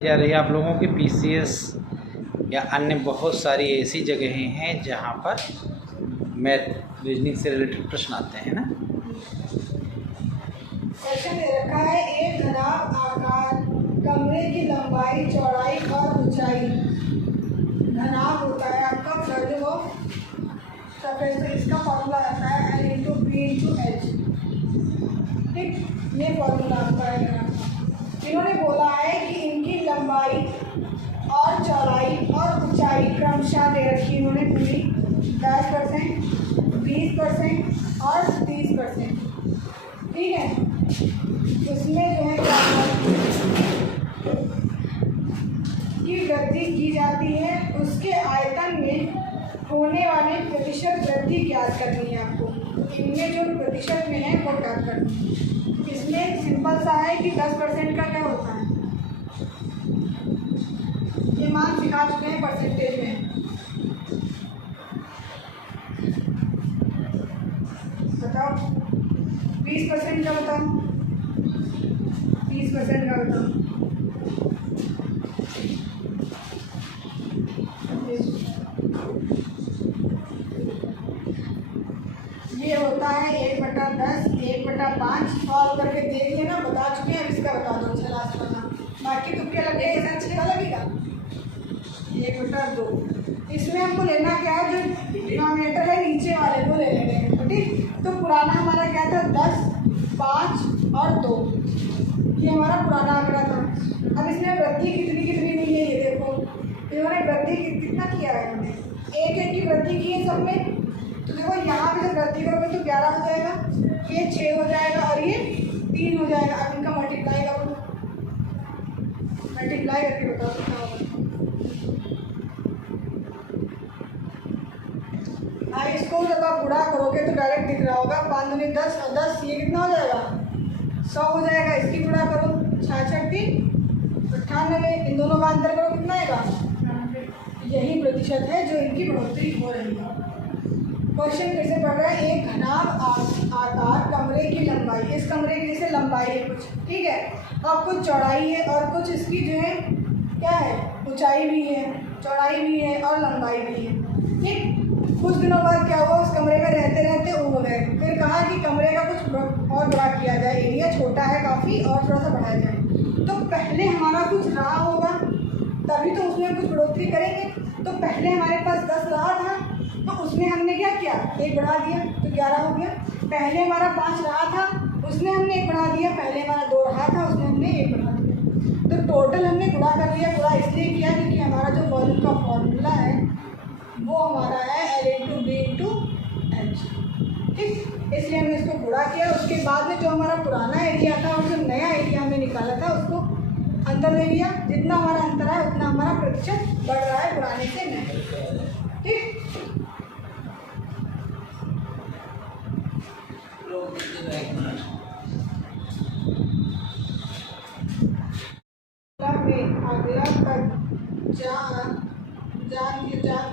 जा रही है आप लोगों की पीसीएस या अन्य बहुत सारी ऐसी जगहें हैं जहाँ पर मैथ रीजनिंग से रिलेटेड प्रश्न आते हैं ना। क्वेश्चन दे रखा है एक घनाभ आकार कमरे की लंबाई चौड़ाई और ऊंचाई। घनाभ होता है आपका फ्लड ऑफ सरफेस, तो इसका फॉर्मूला आता है L into B into H. ठीक, ये फॉर्मूला आपका है घनाभ का। इन्होंने बोला है कि इनकी लंबाई और चौड़ाई और ऊंचाई क्रमशः दे रखी इन्होंने पूरी 10%, 20% और 30%। ठीक है, उसमें जो है क्या की वृद्धि की जाती है, उसके आयतन में होने वाले प्रतिशत वृद्धि ज्ञात करनी है आपको। इनमें जो प्रतिशत में है वो ज्ञात करनी है। इसमें सिंपल सा है कि 10% का क्या होता है, ये मान सिखा चुके हैं परसेंटेज में। बताओ 20% का बताओ, 20% का बताओ। ये होता है 1/10, 1/5। सॉल्व करके देख लेना, बता चुके हैं। अब इसका बता दो, अच्छा लास्ट वाला। बाकी तुक्के लगे, ऐसा अच्छा लगेगा 1/2। इसमें हमको लेना क्या है, जो डिनोमिनेटर है नीचे वाले को ले लेंगे। ठीक, तो पुराना हमारा क्या था 10, 5 और 2, ये हमारा पुराना आंकड़ा था। अब इसमें वृद्धि कितनी कितनी हुई है ये देखो। इन्होंने वृद्धि कितना किया है, हमने 1-1 की वृद्धि की है सब में। तो देखो यहाँ पे जब वृद्धि करोगे तो 11 हो जाएगा, ये 6 हो जाएगा और ये 3 हो जाएगा। अब इनका मल्टीप्लाई करो, मल्टीप्लाई करके बताओ कितना होगा। हाँ, इसको जब आप गुणा करोगे तो डायरेक्ट दिख रहा होगा 5 दूनी 10 और 10, ये कितना हो जाएगा 100 हो जाएगा। इसकी गुणा करो 66, 98, इन दोनों का अंतर करो कितना आएगा। यही प्रतिशत है जो इनकी बढ़ोतरी हो रही है। क्वेश्चन फिर से पढ़ रहा है एक घनाभ आकार कमरे की लंबाई, इस कमरे की जैसे लंबाई है कुछ, ठीक है, और कुछ चौड़ाई है और कुछ इसकी जो है क्या है, ऊंचाई भी है, चौड़ाई भी है और लंबाई भी है। ठीक, कुछ दिनों बाद क्या हुआ, उस कमरे में रहते रहते ऊब गए। फिर कहा कि कमरे का कुछ और बड़ा किया जाए, एरिया छोटा है काफ़ी और थोड़ा सा बढ़ाया जाए। तो पहले हमारा कुछ रहा होगा तभी तो उसमें कुछ बढ़ोतरी करेंगे। तो पहले हमारे पास 10 रहा था, तो उसमें हमने क्या किया, 1 बढ़ा दिया तो 11 हो गया। पहले हमारा 5 रहा था, उसमें हमने 1 बढ़ा दिया। पहले हमारा 2 रहा था, उसमें हमने 1 बढ़ा दिया। तो टोटल हमने गुणा कर लिया। गुणा इसलिए किया क्योंकि हमारा जो वॉल्यूम का फॉर्मूला है वो हमारा है L into B into H. ठीक, इसलिए हमने इसको गुणा किया। उसके बाद में जो हमारा पुराना एरिया था और जो नया एरिया हमने निकाला था उसको अंतर ले लिया। जितना हमारा अंतर है उतना हमारा प्रतिशत बढ़ रहा है पुराने से नए। ठीक, अगला पद जान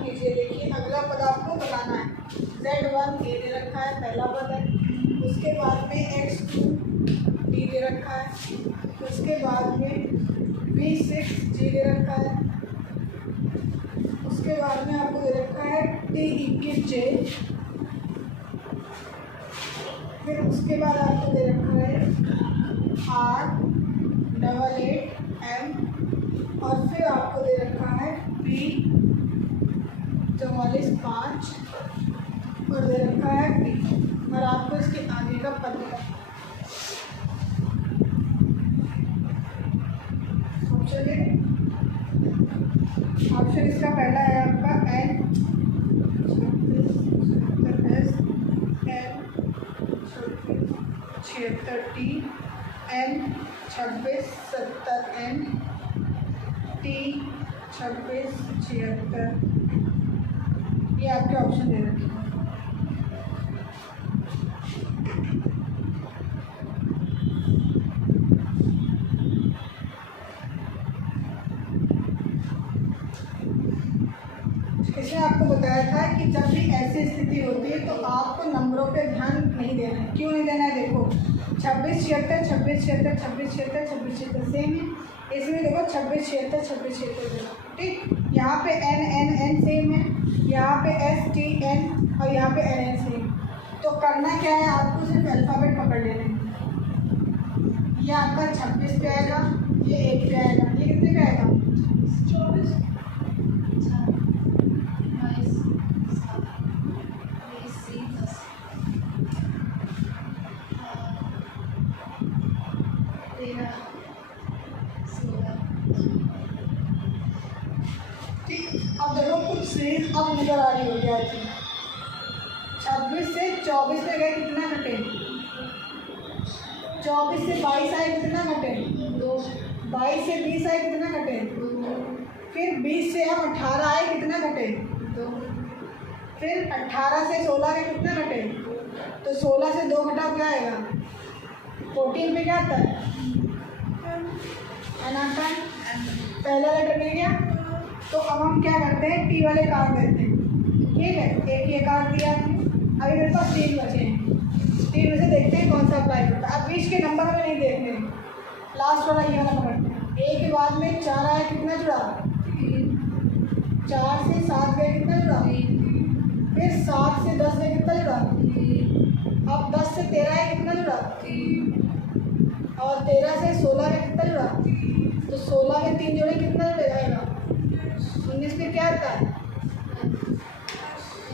कीजिए। देखिए अगला पद आपको बताना है। Z1 ए दे रखा है, पहला पद है। उसके बाद में X2 D दे रखा है। उसके बाद में V6 G दे रखा है। उसके बाद में आपको दे रखा है T21 J। फिर उसके बाद आपको दे रखा है R88 M। और फिर आपको दे रखा है B44 5 और दे रखा है P। और आपको इसके आगे का पद दिया ऑप्शन इसका पहला है आपका N 76 T N 26 70 N T 26 76। ये आपके ऑप्शन दे रखे हैं। इसमें आपको बताया था कि जब भी ऐसी स्थिति होती है तो आपको नंबरों पे ध्यान नहीं देना है। क्यों नहीं देना है, देखो 26 76 26 76 26 76 26 76 सेम है। इसमें देखो 26 76 26 76 ठीक। यहाँ पे n सेम है, यहाँ पे s t n और यहाँ पे n सेम। तो करना क्या है, आपको सिर्फ अल्फ़ाबेट पकड़ लेना है। ये आपका 26 पे आएगा, ये 1 पे आएगा, ये कितने पे आएगा 24 ठीक। अब देखो कुछ सीरीज अब नजर आ रही होगी आपकी। 26 से 24 पे गए, कितना घटे 24 से 22 आए, कितना घटे 2। 22 से 20 आए, कितना घटे 2। फिर 20 से हम 18 आए, कितना घटे 2। फिर 18 से 16 के कितना घटे, तो 16 से 2 घटा क्या आएगा 14 पे क्या आता है एन आता है। पहला लेटर मिल गया। तो अब हम क्या करते हैं, टी वाले कार्ड देते हैं, ठीक है। एक ये कार्ड दिया आपने, अभी मेरे पास 3 बचे हैं, 3 में से देखते हैं कौन सा अप्लाई करता है। अब बीच के नंबर हमें नहीं देखने, लास्ट वाला ये वाला पकड़ते हैं। ए के बाद में 4 आया, कितना जुड़ा 4 से 7 गए, कितना जुड़ा फिर 7 से 10 गए, कितना जुड़ा अब 10 से 13 है, कितना जुड़ा और 13 से 16 में कितना जुड़ा, तो 16 में 3 जोड़े, कितना जुड़ जाएगा 19 पे क्या आता है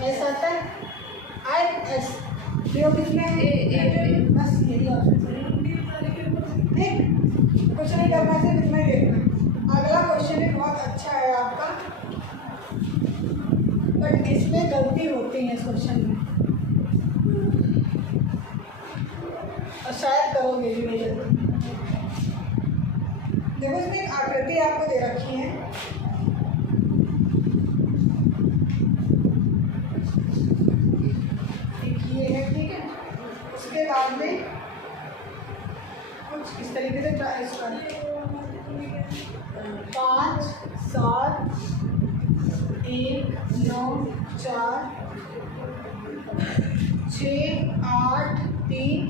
एस आता है आई एस। जो कितने हैं बस यही ऑप्शन ठीक। कुछ नहीं करना है, सिर्फ इतना ही देखना। अगला क्वेश्चन भी बहुत अच्छा है आपका, बट इसमें गलती होती है इस क्वेश्चन में, और शायद करोगे भी नहीं जल्दी। देखो इसमें एक आकृति आपको दे रखी है, एक ये है, ठीक है। उसके बाद में कुछ इस तरीके से इसका 5 7 1 9 4 6 8 3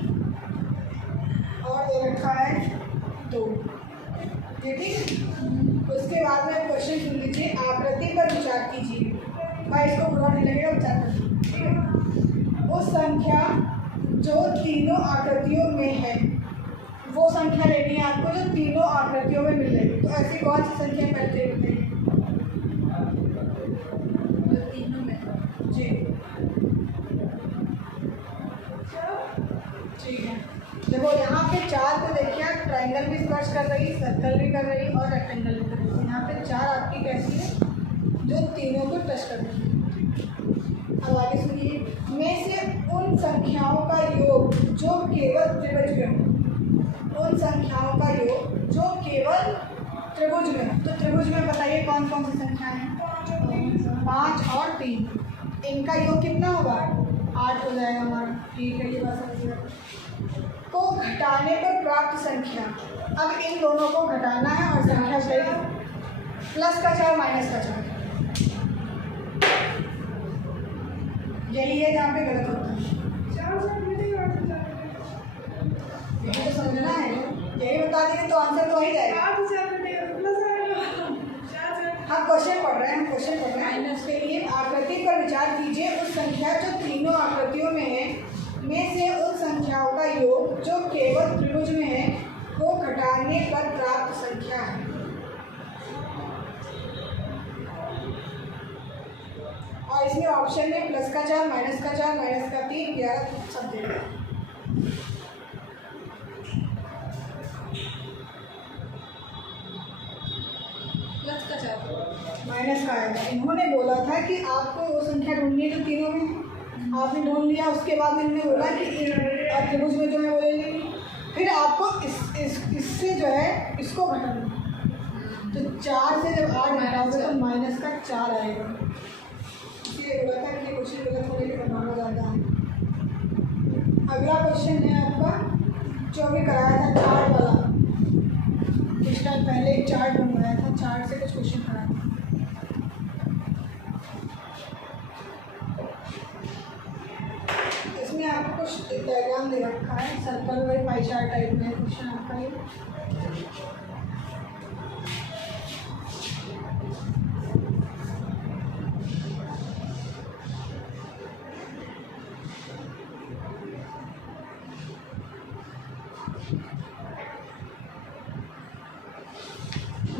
और दे रखा है 2, ये ठीक है। उसके बाद में क्वेश्चन सुन लीजिए, आकृति पर विचार कीजिए। भाई इसको बुरा नहीं लगेगा, विचार करिए, ठीक है। वो संख्या जो तीनों आकृतियों में है, वो संख्या लेनी है आपको जो तीनों आकृतियों में मिल रही। तो ऐसी कौन सी संख्या पहले बताइए जो तीनों में जी, ठीक है। देखो यहाँ पे 4 को देखिए, आप ट्रायंगल भी स्पर्श कर रही, सर्कल भी कर रही और रेक्टेंगल भी कर रही। यहाँ पे 4 आपकी कैसी है जो तीनों को टच कर रही है। अब आगे सुनिए, में से उन संख्याओं का योग जो केवल त्रिभुज में हो, उन संख्याओं का योग जो केवल त्रिभुज में हो। तो त्रिभुज में बताइए कौन कौन सी संख्या है 5 और 3, इनका योग कितना होगा 8 हो जाएगा हमारा, ठीक है। ये बात समझिए। को घटाने पर प्राप्त संख्या, अब इन दोनों को घटाना है और संख्या चाहिए प्लस का 4 माइनस का 4, यही है जहाँ पे गलत होता है। यही तो समझना है, यही बता देंगे तो आंसर तो ही जाएगा। हाँ क्वेश्चन पढ़ रहे हैं, हम क्वेश्चन पढ़ रहे हैं। उसके लिए आकृति पर विचार कीजिए, उस संख्या जो तीनों आकृतियों में है में से उन संख्याओं का योग जो केवल त्रिभुज में है को घटाने पर प्राप्त संख्या है। और इसमें ऑप्शन में प्लस का 4 माइनस का 4 माइनस का 3 11 सब दे रहे हैं। प्लस का 4 माइनस का आएगा। इन्होंने बोला था कि आपको वो संख्या ढूंढनी है जो तीनों में है, आपने ढूंढ लिया। उसके बाद इन्होंने बोला कि त्रिभुज में जो है वो ले लेंगे, फिर आपको इससे जो है इसको घटाना। तो 4 से जब 8 घटाओगे तो माइनस का 4 आएगा। इसलिए बोला था कि क्वेश्चन गलत होने के संभावना ज़्यादा है। अगला क्वेश्चन है आपका जो अभी कराया था चार्ट वाला, कुछ टाइम पहले एक चार्ट बनवाया था, चार्ट से कुछ क्वेश्चन कराया था। इसमें आपको कुछ डायग्राम दे रखा है, circle wise pie chart type में क्वेश्चन आपका ये।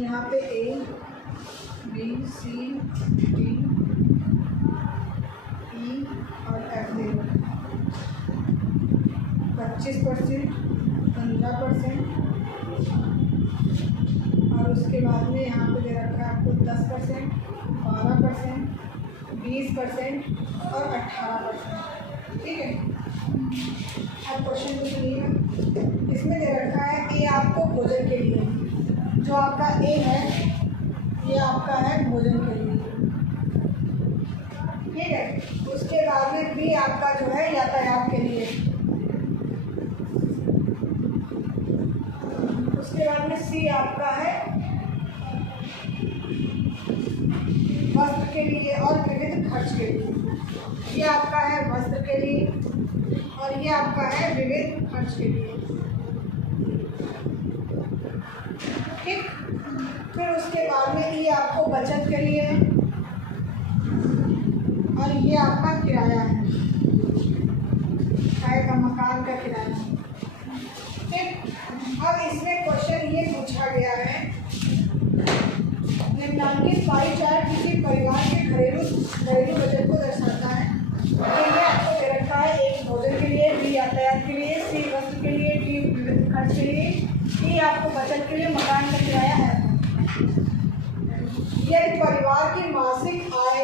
यहाँ पे A B C D E और F दे रखा है 25%, 15%, और उसके बाद में यहाँ पे दे रखा है आपको 10%, 12%, 20% और 18%। ठीक है, अब क्वेश्चन को सुनिएगा। इसमें दे रखा है ए आपको भोजन के लिए, जो आपका ए है ये आपका है भोजन के लिए। ठीक है, उसके बाद में बी आपका जो है यातायात के लिए, उसके बाद में सी आपका है वस्त्र के लिए और विविध खर्च के लिए। ये आपका है वस्त्र के लिए और ये आपका है विविध खर्च के लिए। ठीक, फिर उसके बाद में ये आपको बचत के लिए है और ये आपका किराया है, किराए का मकान का किराया। ठीक, अब इसमें क्वेश्चन ये पूछा गया है, निम्नलिखित पाई चार्ट किसी परिवार के घरेलू बजट को दर्शाता है। ये आपको दे रखा है, एक भोजन के लिए, बी यातायात के लिए, सी वस्त्र के लिए, डी विविध खर्च के लिए, डी आपको बचत के लिए, मकान का किराया है। यदि परिवार की मासिक आय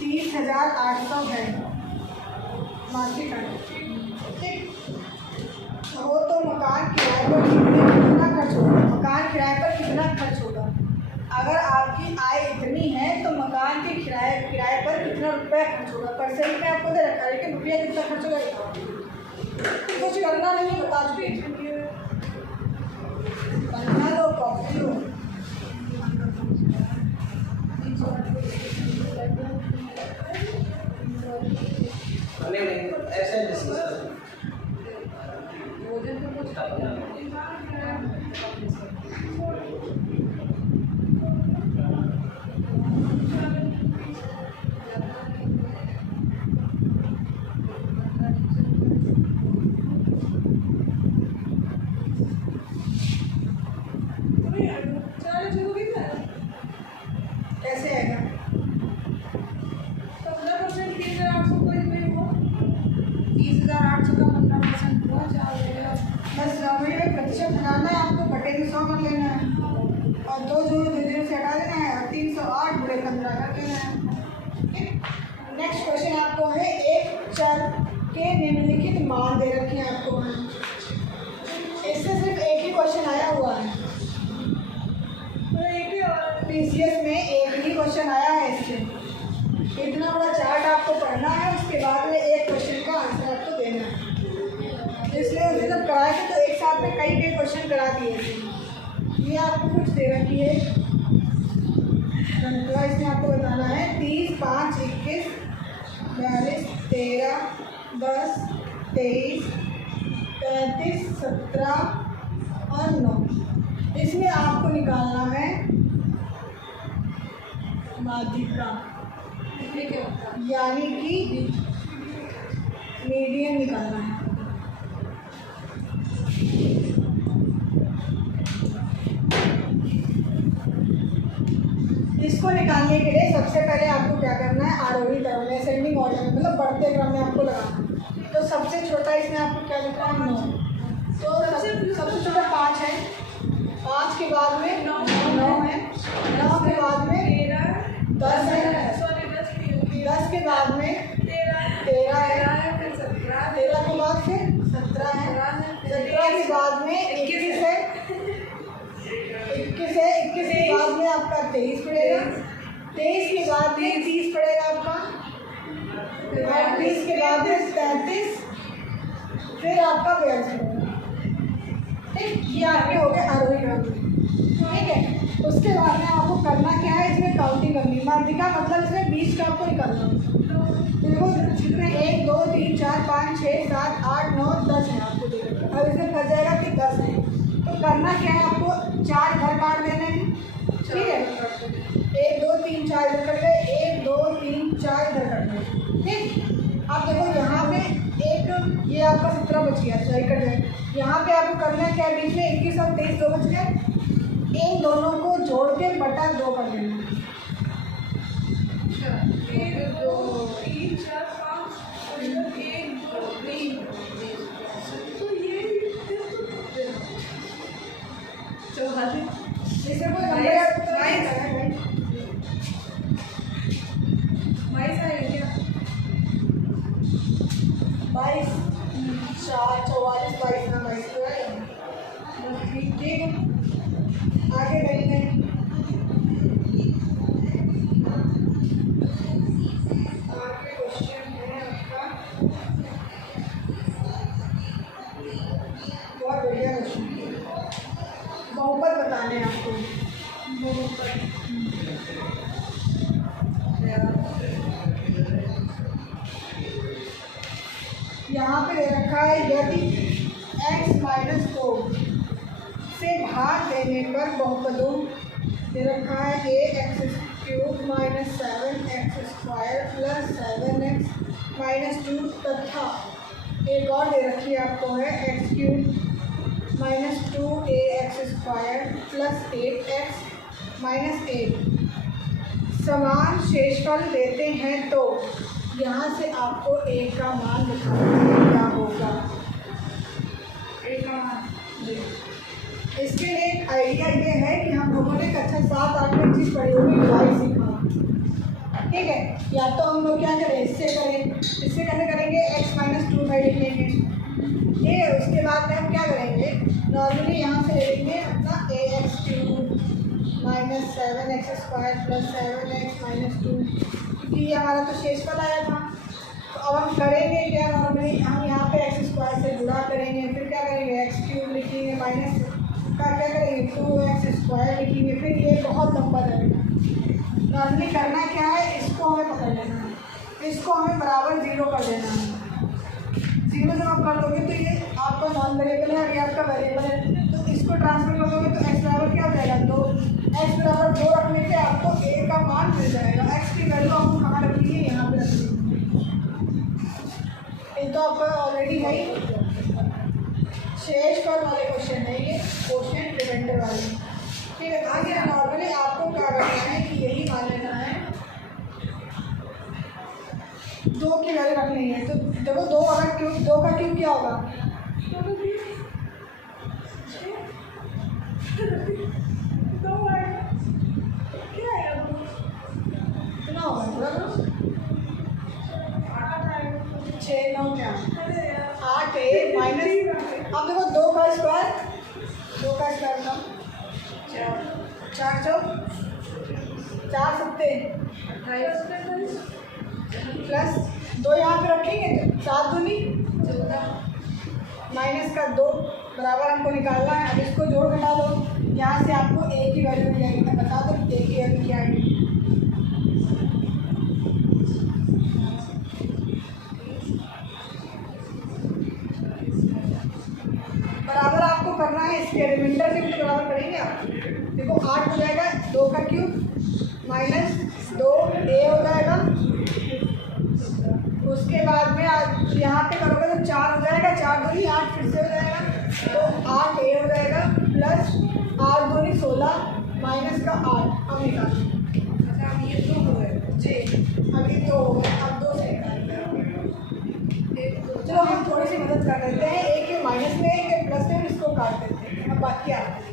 30,800 है, मासिक आय, ठीक हो, तो मकान किराए पर कितना खर्च होगा? मकान किराए पर कितना खर्च होगा? अगर आपकी आय इतनी है तो मकान के किराए पर कितना रुपया खर्च होगा? परसेंट में आपको दे रखा है, लेकिन रुपया कितना खर्च होगा कुछ करना नहीं, बता चुके पढ़ना लो, कॉपी लो। ऐसे डिस्कस कैसे आएगा? 15% 30,800 को इसमें वो 30,800 का 15% हुआ, बस हमें प्रतिशत हटाना है, आपको बटे में 100 कर लेना है और 2 0 से हटा देना है और 308 बटे 15 कर लेना है। ठीक, नेक्स्ट क्वेश्चन आपको है, एक चर के निम्नलिखित मान दे रखे हैं आपको। इससे सिर्फ एक ही क्वेश्चन आया हुआ है, पीसीएस में एक ही क्वेश्चन आया है इससे। इतना बड़ा चार्ट आपको पढ़ना है, उसके बाद में एक क्वेश्चन का आंसर आपको देना है। इसलिए उसे जब कराए थे तो एक साथ में कई क्वेश्चन करा दिए थे। ये आपको कुछ दे रखी है, इसमें आपको बताना है 30, 5, 21, 42, 13, 10, 23, 35, 17 और 9। इसमें आपको निकालना है माध्यिका, यानी कि मीडियन निकालना है। इसको निकालने के लिए सबसे पहले आपको क्या करना है, आरोही क्रम में, असेंडिंग ऑर्डर में, मतलब बढ़ते क्रम में आपको लगाना। तो सबसे छोटा इसमें आपको क्या लिखना है? 9। तो सबसे छोटा 5 है, 5 के बाद में 9 है, 9 के बाद में 10 है, 10 के बाद में 13 है, 13 के बाद फिर 17 है, 17 के बाद में 21 है, 21 है, 21 के बाद में आपका 23 पड़ेगा, 23 के बाद में 30 पड़ेगा आपका, और 30 के बाद में 33, फिर आपका 42 पड़ेगा। ठीक, ये आपके हो गए आरोही क्रम। ठीक है, उसके बाद में आपको करना क्या है, इसमें काउंटिंग करनी। माध्यिका मतलब इसमें 20 का आपको निकालना। देखो इसमें 1, 2, 3, 4, 5, 6, 7, 8, 9, 10 है आपको देखो। अब इसमें फंस जाएगा कि 10 है, तो करना क्या है, आपको 4 घर काट देने हैं। ठीक है, 1, 2, 3, 4 इधर कट गए, 1, 2, 3, 4 इधर कट गए। ठीक, अब देखो यहाँ पे एक ये आपका 17 बच गया, सही कट जाए। यहाँ पे आपको करना क्या है, बीच में 21 और 23 दो बच गए, इन दोनों को जोड़ के बटा 2 कर देना। 1 2 3 4 5 1 2 3 तो ये इससे कोई नंबर माइस आएगा क्या? 22 4 44 22 ना 22 तो आएगा। ठीक है, आगे बढ़ते हैं। आगे क्वेश्चन है आपका, बहुत बढ़िया क्वेश्चन, बहुपद बताने हैं आपको। यहाँ पे दे रखा है यदि x माइनस 2 से भाग देने पर बहुपदों दे रखा है a(x³ minus 7x² plus 7x minus 2 तथा एक और दे रखी है आपको है x³ minus 2ax² plus 8x minus 8 समान शेषफल देते हैं तो यहाँ से आपको a का मान निकालना क्या होगा। a का मान जी, इसके लिए एक आइडिया ये है कि हम लोगों ने कक्षा 7-8 में चीज़ पढ़ी होगी, डिवाइड सीखा, ठीक है। या तो हम लोग क्या करें, इससे करें, इससे कैसे करेंगे, x माइनस 2 बाई लिख लेंगे, ठीक है। उसके बाद में हम क्या करेंगे, नॉर्मली यहाँ से ले लेंगे अपना ax³ minus 7x² plus 7x minus 2, क्योंकि ये हमारा तो शेषफल आया था। तो अब हम करेंगे क्या, नॉर्मली हम यहाँ पे x² से गुणा करेंगे, फिर क्या करेंगे x³ लिखेंगे, माइनस का क्या करेंगे 2x² लिखेंगे, फिर ये बहुत लंबा रहेगा। नॉर्मली करना क्या है, इसको हमें पकड़ लेना है, इसको हमें बराबर 0 कर देना है। 0 जब आप कर दोगे तो ये आपका नॉन वेरिएबल है और ये आपका वेरिएबल है, तो इसको ट्रांसफर कर दोगे तो x बराबर क्या हो जाएगा 2, x बराबर 2 रखने पे आपको a का मान मिल जाएगा। x की वैल्यू आपको कहाँ रखनी है, यहाँ पे रखनी है। ये तो आपका ऑलरेडी है ही, शेषफल वाले क्वेश्चन है ये, क्वेश्चन रिमाइंडर वाले, ठीक है। आगे नॉर्मली आपको क्या करना है कि यही मान लेना है, 2 की वैल्यू रखनी है। तो देखो 2 अगर क्यूब, 2 का क्यूब क्या होगा, 6 9 क्या 8 a माइनस, अब देखो 2 का स्क्वायर का 4 चौक 4 सत्ते 28 प्लस 2 यहाँ पे रखेंगे तो 7 दूनी 14 माइनस का 2 बराबर हमको निकालना है। अब इसको जोड़ घटा दो, यहाँ से आपको a की वैल्यू मिल जाएगी। मैं बता दो a की वैल्यू क्या है, बराबर आपको करना है इसके रिमाइंडर के भी बराबर करेंगे आप। देखो 8 हो जाएगा, 2 का क्यूब माइनस 2a हो जाएगा, उसके बाद में यहाँ पे करोगे तो 4 हो जाएगा, 4 दूनी 8 फिर से हो जाएगा, तो 8a हो जाएगा प्लस 8 दूनी 16 माइनस का 8। अब निकाल, अच्छा अब ये 2 हो गए जी, अभी 2 हो गए, अब 2 से निकाल। चलो हम थोड़ी सी मदद कर देते हैं, एक के माइनस में एक के प्लस में, इसको काट देते हैं। अब बाकी आते हैं,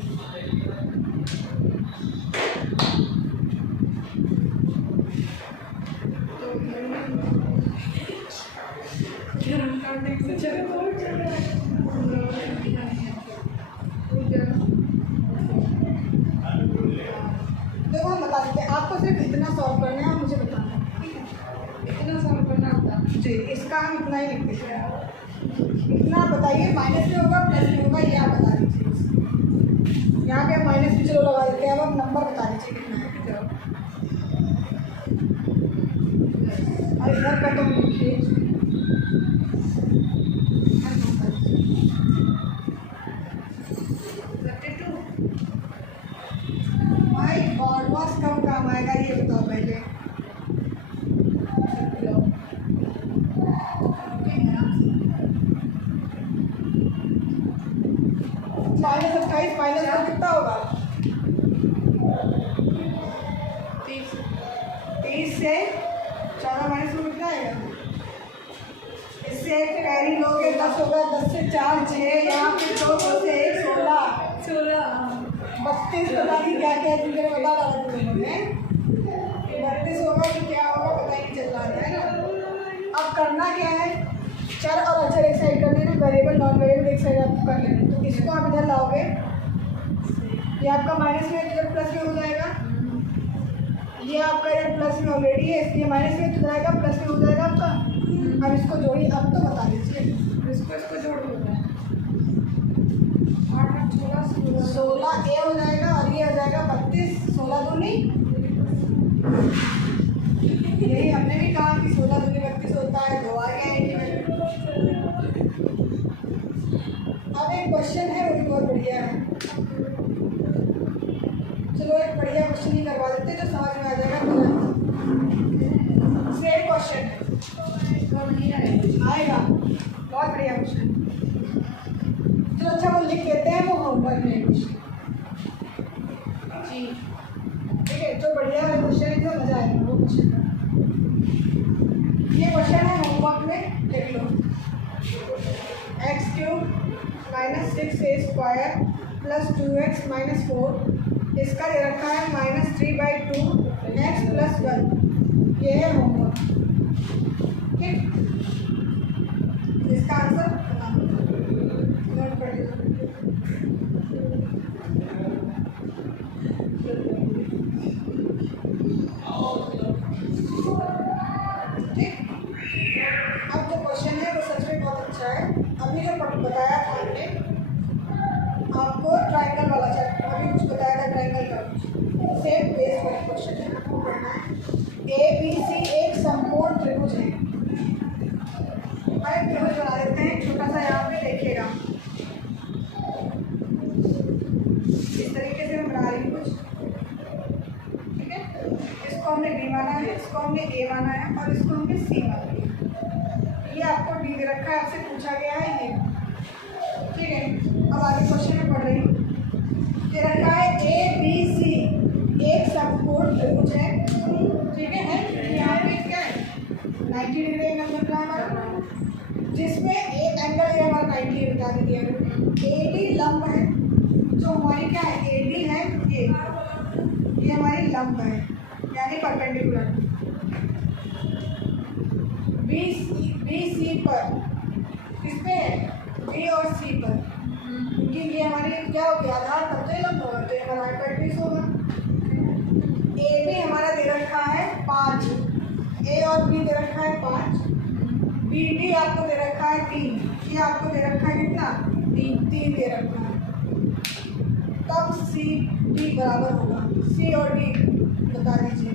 देखो हम बता देते हैं आपको, सिर्फ इतना सॉल्व करना है, मुझे बताना है, ठीक है। इतना सॉल्व करना होता है जी, इसका हम इतना ही लिखते हैं। इतना बताइए, माइनस में होगा प्लस में होगा, ये आप बता दीजिए। यहाँ पे माइनस भी चलो लगा देते हैं, अब हम नंबर बता दीजिए कितना है। और इधर का तो लिखिए, भाई बॉस कब काम आएगा ये बताओ पहले। माइनस 28 माइनस का कितना होगा, इससे 14 माइनस में कितना आएगा? इससे कैरी लोगे 10 होगा, 10 से 4 6, यहाँ पे 2 से 1 16 32 पता नहीं क्या क्या तुमने बता रहा था तुमने 32 होगा तो क्या होगा पता ही नहीं चल रहा है ना। अब करना क्या है, चर और अचर एक साइड कर देना, वेरिएबल नॉन वेरिएबल एक साइड आप कर लेना। तो इसको आप इधर लाओगे, ये आपका माइनस में इधर प्लस में हो जाएगा, ये आपका इधर प्लस में ऑलरेडी है इसलिए माइनस में तो जाएगा प्लस में हो जाएगा आपका। अब इसको जोड़िए, अब तो बता दीजिए, इसको जोड़ दो, 16 ए हो जाएगा और ये हो जाएगा 32, 16 दूनी, यही हमने भी कहा कि 16 दूनी 32 होता है, 2 आ गया 80 में। अब एक क्वेश्चन है वो भी बहुत बढ़िया है, चलो एक बढ़िया क्वेश्चन ही करवा देते हैं जो समझ में आ जाएगा तुरंत। सेम क्वेश्चन आएगा, बहुत बढ़िया क्वेश्चन। चलो अच्छा वो लिख देते हैं, वो होमवर्क में क्वेश्चन जी, ठीक है। जो बढ़िया है क्वेश्चन जो मजा आएगा वो क्वेश्चन का, ये क्वेश्चन है होमवर्क में, लिख लो। x³ - 6a² + 2x - 4, इसका दे रखा है -3/2 x + 1, ये है होमवर्क, ठीक। इसका आंसर नोट कर लीजिए। ठीक, अब जो क्वेश्चन है वो सच में बहुत अच्छा है। अभी जो बताया था हमने आपको ट्रायंगल वाला चैप्टर, अभी कुछ बताया था ट्रायंगल का, सेम बेस वाला क्वेश्चन है, आपको पढ़ना है। ABC एक समकोण त्रिभुज है, एक त्रिभुज बना देते हैं छोटा सा, यहाँ पे देखिएगा इस तरीके से मैं बना रही हूँ कुछ, ठीक है। इसको हमने B माना है, इसको हमने A माना है और इसको हमने C माना है। ये आपको D दे रखा है, आपसे पूछा गया है ये, ठीक है। अब आगे क्वेश्चन में पढ़ रही हूँ, दे रखा है ABC एक समकोण त्रिभुज है, ठीक है। यहाँ पे क्या है 90 डिग्री एंगल बन रहा है हमारा, जिसमें एक एंगल है हमारा 90 बता दिया, AD लंब है, जो हमारी क्या है AD है, ये हमारी लंब है यानी परपेंडिकुलर। BC पर, किस पे है B और C पर, क्योंकि ये हमारी क्या हो गया आधार, तब तो ये लंब होगा, तो ये हमारा हाइपोटेन्यूज होगा। AB हमारा दे रखा है 5, A और B दे रखा है 5, BD आपको दे रखा है 3, ये आपको दे रखा है कितना 3 दे रखा है, तब CD बराबर होगा, C और D बता दीजिए।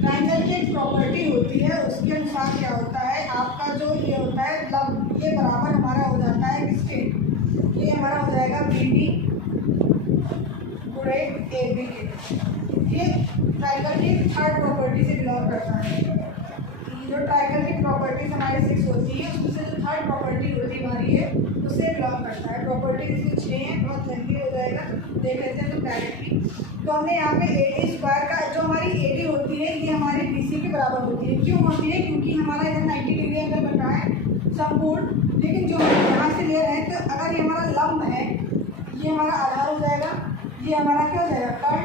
ट्रायंगल की एक प्रॉपर्टी होती है, उसके अनुसार क्या होता है, आपका जो ये होता है लंब, ये बराबर हमारा हो जाता है किसके, ये हमारा हो जाएगा BD गुणे AB के। ये ट्रायंगल की थर्ड प्रॉपर्टी से बिलोंग करता है। जो ट्रायंगल की प्रॉपर्टीज हमारी 6 होती है, उसमें जो थर्ड प्रॉपर्टी होती है हमारी है, उससे बिलोंग करता है। प्रॉपर्टीज इसकी 6 हैं, बहुत लेंथी हो जाएगा, देख लेते हैं तो डायरेक्टली। तो हमने यहाँ पे AD स्क्वायर का, जो हमारी AD होती है ये हमारी BC के बराबर होती है। क्यों होती है, क्योंकि हमारा इधर 90 डिग्री एंगल बन रहा है समकोण, लेकिन जो हम यहाँ से ले रहे हैं, तो अगर ये हमारा लंब है, ये हमारा आधार हो जाएगा, ये हमारा क्या हो जाएगा कर्ण,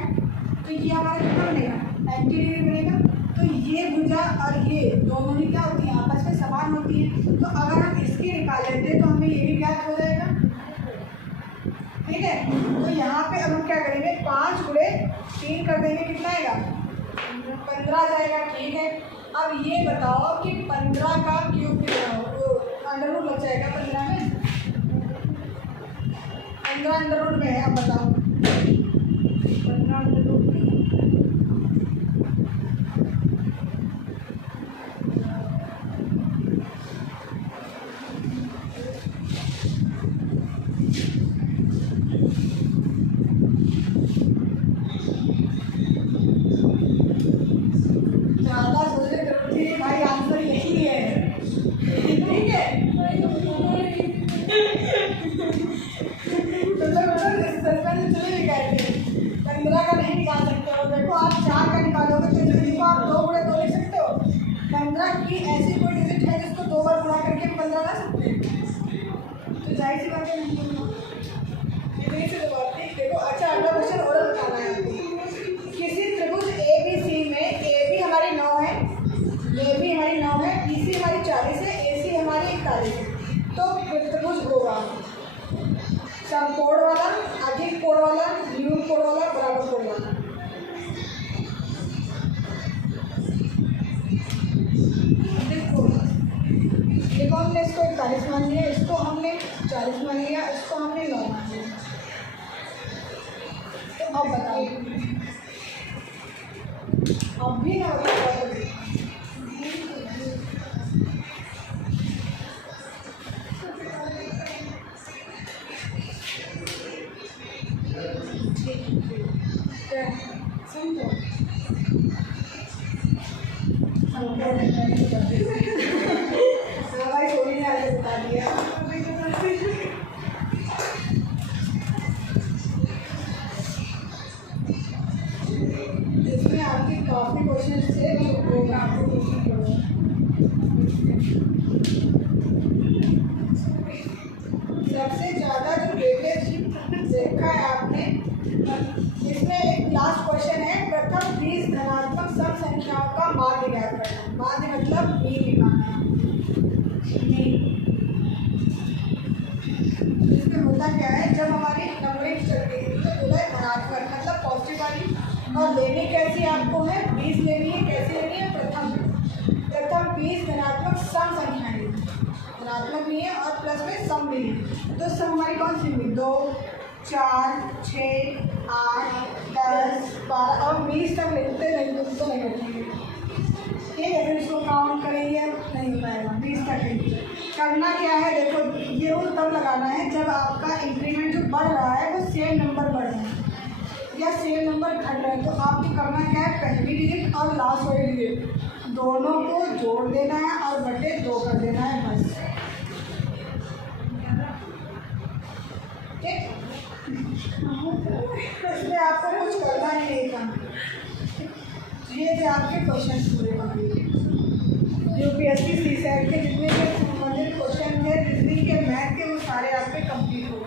तो ये हमारा कितना बनेगा 90 डिग्री बनेगा। तो ये भुजा और ये दोनों ही क्या होती है आपस में समान होती है, तो अगर हम इसकी निकाल लेते हैं तो हमें ये भी ज्ञात हो जाएगा, ठीक है। तो यहाँ पे अब हम क्या करेंगे, 5 गुणे 3 कर देंगे, कितना आएगा 15 जाएगा, ठीक है। अब ये बताओ कि 15 का क्यूब कितना हो, तो अंडर रूट लग जाएगा 15 में, 15 अंडर रूट में है। अब बताओ 15 अंडर रूट में, ज़्यादा सोचने की जरूरत नहीं भाई, आंसर यही है। कि ऐसी कोई डिजिट है जिसको 2 बार गुणा करके 15 ला सकते हैं? तो जाहिर सी बात है नहीं होगा। इतनी सी तो बात थी। देखो अच्छा अगला क्वेश्चन और बताना है आपको। किसी त्रिभुज ए बी सी में ए बी हमारी 9 है, ए बी हमारी 9 है, बी सी हमारी 40 है, ए सी हमारी 41 है। तो त्रिभुज होगा समकोण वाला, अधिक कोण वाला, न्यून कोण वाला, बराबर कोण वाला। देखो हमने इसको 41 मान लिया, इसको हमने 40 मान लिया, इसको हमने 9 मान लिया। तो अब बताओ, अब भी ना बताओ। समझो भाई सोनी ने आगे बता दिया। इसमें आपकी काफी क्वेश्चन थे, आपको क्वेश्चन पढ़ो। सबसे ज़्यादा जो वेटेज देखा है आपने, इसमें एक लास्ट क्वेश्चन है, प्रथम 20 धनात्मक सम संख्याओं का माध्य ज्ञात करना। माध्य मतलब मीन निकालना। इसमें होता क्या है, जब हमारी नंबरिंग चलती है तो बोला है धनात्मक मतलब पॉजिटिव वाली, और लेनी कैसी आपको है, 20 लेनी है। कैसी लेनी है? प्रथम 20 धनात्मक सम संख्याएं, धनात्मक भी है और प्लस में सम भी है। तो सम हमारी कौन सी हुई? 2, 4, 6, 8, 10, 12 और 20 तक लेते नहीं तो नहीं रखेंगे। ठीक है, फिर इसको काउंट करेंगे नहीं हो पाएगा, 20 तक लेंगे। करना क्या है, देखो ये रूल तब लगाना है जब आपका इंक्रीमेंट जो बढ़ रहा है वो सेम नंबर बढ़ रहा है या सेम नंबर घट रहा है। तो आपको करना क्या है, पहली डिजिट और लास्ट वाली डिजिट दोनों को जोड़ देना है और बटे 2 कर देना है, बस। ठीक, इसमें आपको कुछ करना ही नहीं था। ये थे आपके क्वेश्चन पूरे यूपीएससी सीसेट के जितने भी संबंधित क्वेश्चन थे, जितने के मैथ के, वो सारे आपके कंप्लीट हो गए।